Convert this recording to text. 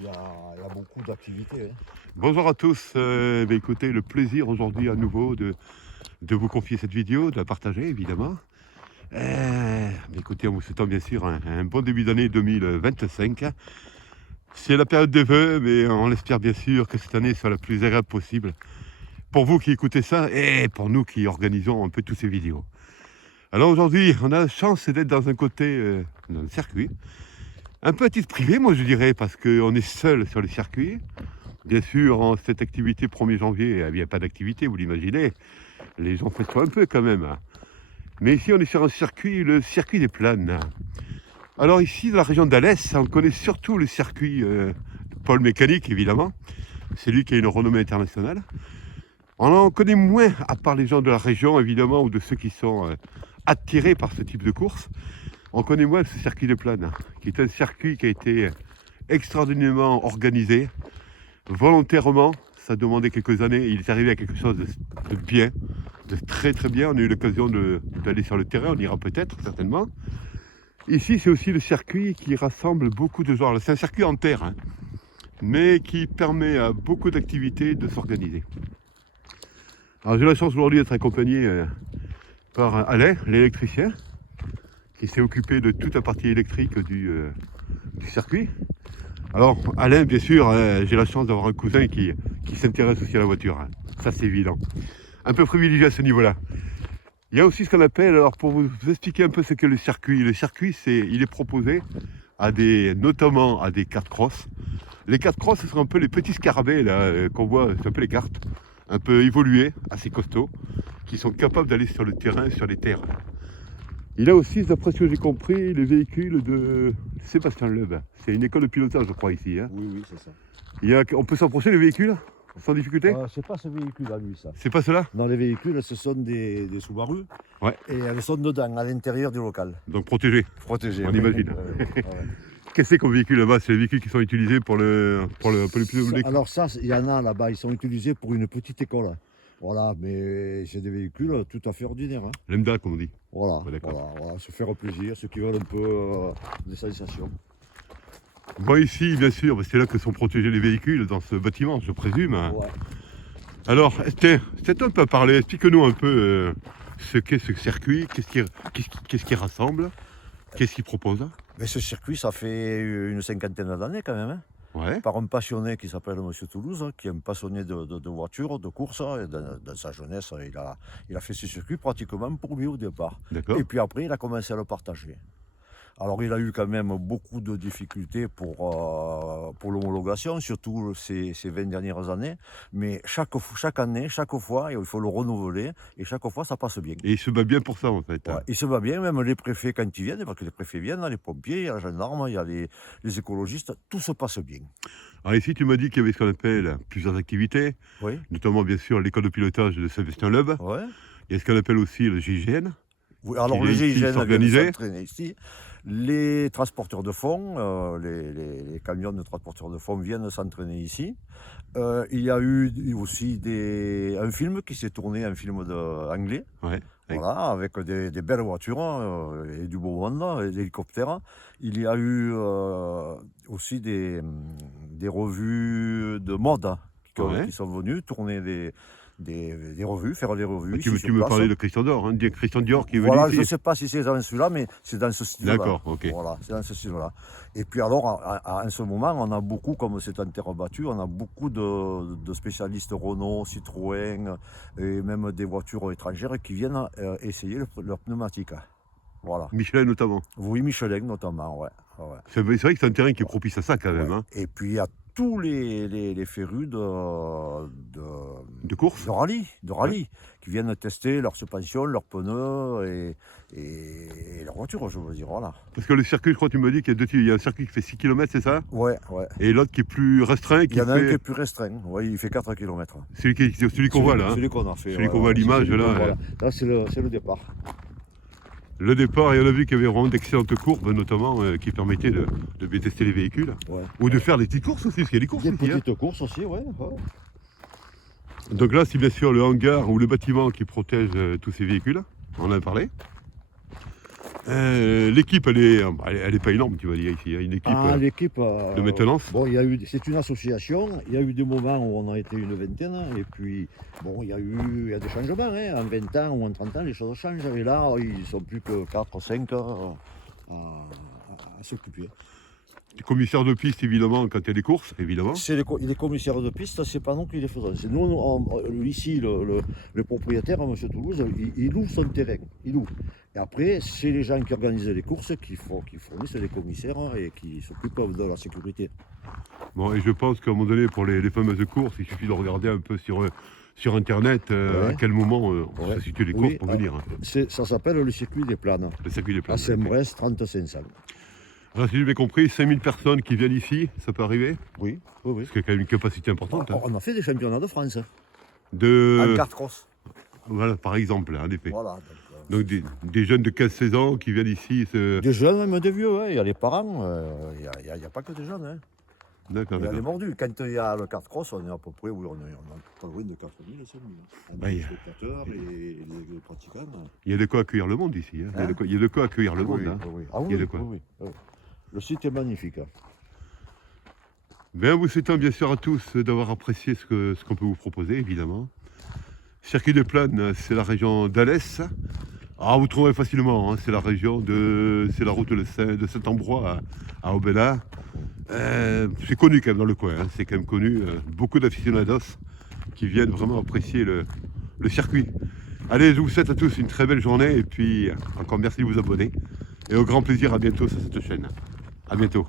Il y a beaucoup d'activités. Hein. Bonjour à tous, écoutez, le plaisir aujourd'hui à nouveau de vous confier cette vidéo, de la partager évidemment. Écoutez, en vous souhaitant bien sûr un bon début d'année 2025. C'est la période des vœux, mais on espère bien sûr que cette année soit la plus agréable possible pour vous qui écoutez ça et pour nous qui organisons un peu toutes ces vidéos. Alors aujourd'hui, on a la chance d'être dans un côté, dans un circuit, un peu à titre privé, moi je dirais, parce qu'on est seul sur le circuit. Bien sûr, en cette activité 1er janvier, il n'y a pas d'activité, vous l'imaginez. Les gens fêtent un peu quand même. Mais ici, on est sur un circuit, le circuit des Planes. Alors ici, dans la région d'Alès, on connaît surtout le circuit de Paul Mécanique, évidemment. C'est lui qui a une renommée internationale. On en connaît moins, à part les gens de la région, évidemment, ou de ceux qui sont attirés par ce type de course. On connaît moins ce circuit des Planes, qui est un circuit qui a été extraordinairement organisé. Volontairement, ça demandait quelques années, il est arrivé à quelque chose de bien, de très très bien. On a eu l'occasion d'aller sur le terrain, on ira peut-être, certainement. Ici, c'est aussi le circuit qui rassemble beaucoup de gens. C'est un circuit en terre, hein, mais qui permet à beaucoup d'activités de s'organiser. Alors j'ai la chance aujourd'hui d'être accompagné par Alain, l'électricien, qui s'est occupé de toute la partie électrique du circuit. Alors, Alain, bien sûr, j'ai la chance d'avoir un cousin qui s'intéresse aussi à la voiture. Hein. Ça, c'est évident. Un peu privilégié à ce niveau-là. Il y a aussi ce qu'on appelle, alors pour vous expliquer un peu ce qu'est le circuit. Le circuit, il est proposé notamment à des cartes cross. Les cartes cross, ce sont un peu les petits scarabées là qu'on voit, c'est un peu les cartes, un peu évoluées, assez costauds, qui sont capables d'aller sur le terrain, sur les terres. Il a aussi, d'après ce que j'ai compris, les véhicules de Sébastien Loeb. C'est une école de pilotage, je crois, ici. Hein. Oui, c'est ça. On peut s'approcher des véhicules sans difficulté. C'est pas ce véhicule à lui, ça. C'est pas cela? Dans les véhicules, ce sont des Subaru. Ouais. Et elles sont dedans, à l'intérieur du local. Donc protégés. Protégées. On imagine. Qu'est-ce que c'est comme véhicule là-bas? C'est les véhicules qui sont utilisés pour le plus. Alors ça, il y en a là-bas, ils sont utilisés pour une petite école. Voilà, mais c'est des véhicules tout à fait ordinaires. Hein. Lambda, comme on dit. Voilà, Ouais, voilà, se faire plaisir, ceux qui veulent un peu des sensations. Bon, ici, bien sûr, c'est là que sont protégés les véhicules, dans ce bâtiment, je présume. Ouais. Alors, c'est un peu parler, explique-nous un peu ce qu'est ce circuit, qu'est-ce qui rassemble, qu'est-ce qu'il propose. Mais ce circuit, ça fait une cinquantaine d'années quand même. Hein. Ouais. Par un passionné qui s'appelle Monsieur Toulouse, qui est un passionné de voitures, de courses. Et dans sa jeunesse, il a fait ce circuit pratiquement pour lui au départ. D'accord. Et puis après, il a commencé à le partager. Alors il a eu quand même beaucoup de difficultés pour l'homologation, surtout ces 20 dernières années. Mais chaque année, chaque fois, il faut le renouveler. Et chaque fois, ça passe bien. Et il se bat bien pour ça, en fait. Ouais, il se bat bien, même les préfets quand ils viennent, parce que les préfets viennent, les pompiers, il y a la gendarme, il y a les écologistes, tout se passe bien. Alors ici, tu m'as dit qu'il y avait ce qu'on appelle plusieurs activités, Oui. notamment bien sûr l'école de pilotage de Sébastien Loeb. Ouais. Il y a ce qu'on appelle aussi le GIGN. Oui, alors Qui le vient ici GIGN s'organiser. vient s'entraîner ici. Les transporteurs de fonds, les camions de transporteurs de fonds viennent s'entraîner ici. Il y a eu aussi un film qui s'est tourné, un film anglais. Ouais. Voilà, avec des belles voitures et du beau monde, des hélicoptères. Il y a eu aussi des revues de mode qui sont venues tourner des revues, faire des revues. Tu me parlais de Christian Dior, hein, Christian Dior qui est venu voilà, ici. je ne sais pas si c'est dans celui-là, mais c'est dans ce style-là. D'accord, ok. Voilà, c'est dans ce style-là. Et puis alors, en ce moment, on a beaucoup, comme c'est en terre battue, on a beaucoup de spécialistes Renault, Citroën et même des voitures étrangères qui viennent essayer leur pneumatique. Voilà. Michelin notamment. Oui, Michelin notamment, ouais. C'est vrai que c'est un terrain qui est propice à ça quand même. Ouais. Hein. Et puis il y a tous les férus de course, de rallye qui viennent tester leur suspension, leurs pneus et leur voiture, je veux dire, voilà. Parce que le circuit, je crois que tu me dis qu'il y a un circuit qui fait 6 km, c'est ça? Ouais. Et l'autre qui est plus restreint. Il y en a un qui est plus restreint, ouais, il fait 4 km. Celui qu'on voit là. Celui qu'on a fait. Celui qu'on voit à l'image là. Là, c'est le départ. Le départ, et on a vu qu'il y avait vraiment d'excellentes courbes, notamment, qui permettaient de bien tester les véhicules. Ouais. Ou de faire des petites courses aussi, parce qu'il y a des courses Des ici. petites courses aussi, ouais. Donc là, c'est bien sûr le hangar ou le bâtiment qui protège tous ces véhicules. On en a parlé. L'équipe, elle est pas énorme, tu vas dire, ici. Il y a une équipe L'équipe. de maintenance. Bon, c'est une association. Il y a eu des moments où on a été une vingtaine. Et puis, bon, il y a des changements. Hein. En 20 ans ou en 30 ans, les choses changent. Et là, ils ne sont plus que 4 5 à s'occuper. Les commissaires de piste, évidemment, quand il y a des courses, évidemment. C'est les commissaires de piste, c'est pas nous qui les faisons. C'est nous, ici, le propriétaire, M. Toulouse, il loue son terrain. Il loue. Et après, c'est les gens qui organisent les courses qui fournissent les commissaires et qui s'occupent de la sécurité. Bon, et je pense qu'à un moment donné, pour les fameuses courses, il suffit de regarder un peu sur Internet à quel moment se situent les courses pour venir. Ça s'appelle le circuit des planes. Le circuit des planes. À Saint-Brest, 3500. Alors, si j'ai bien compris, 5000 personnes qui viennent ici, ça peut arriver? Oui. Parce qu'il y a quand même une capacité importante. On a fait des championnats de France. De... En kart cross. Voilà, par exemple, en effet. Voilà. Donc des jeunes de 15-16 ans qui viennent ici. Des jeunes, même des vieux. Hein. Il y a les parents. Il n'y a pas que des jeunes. Hein. D'accord, Il y a d'accord. les mordus. Quand il y a le kart cross, on est à peu près, oui, on est pas loin de 4000 et 5000. On a les spectateurs et les pratiquants. Il y a de quoi accueillir le monde ici. Hein. Il y a de quoi accueillir le monde. Hein. Oui. Ah, Il y a de quoi. Oui. Le site est magnifique. Bien, vous souhaitant bien sûr à tous d'avoir apprécié ce qu'on peut vous proposer, évidemment. Circuit des Planes, c'est la région d'Alès. Ah, vous trouverez facilement, hein, c'est la route de Saint-Ambrois à Aubenas. C'est connu quand même dans le coin, hein, c'est quand même connu. Beaucoup d'aficionados qui viennent vraiment apprécier le circuit. Allez, je vous souhaite à tous une très belle journée et puis encore merci de vous abonner. Et au grand plaisir, à bientôt sur cette chaîne. À bientôt.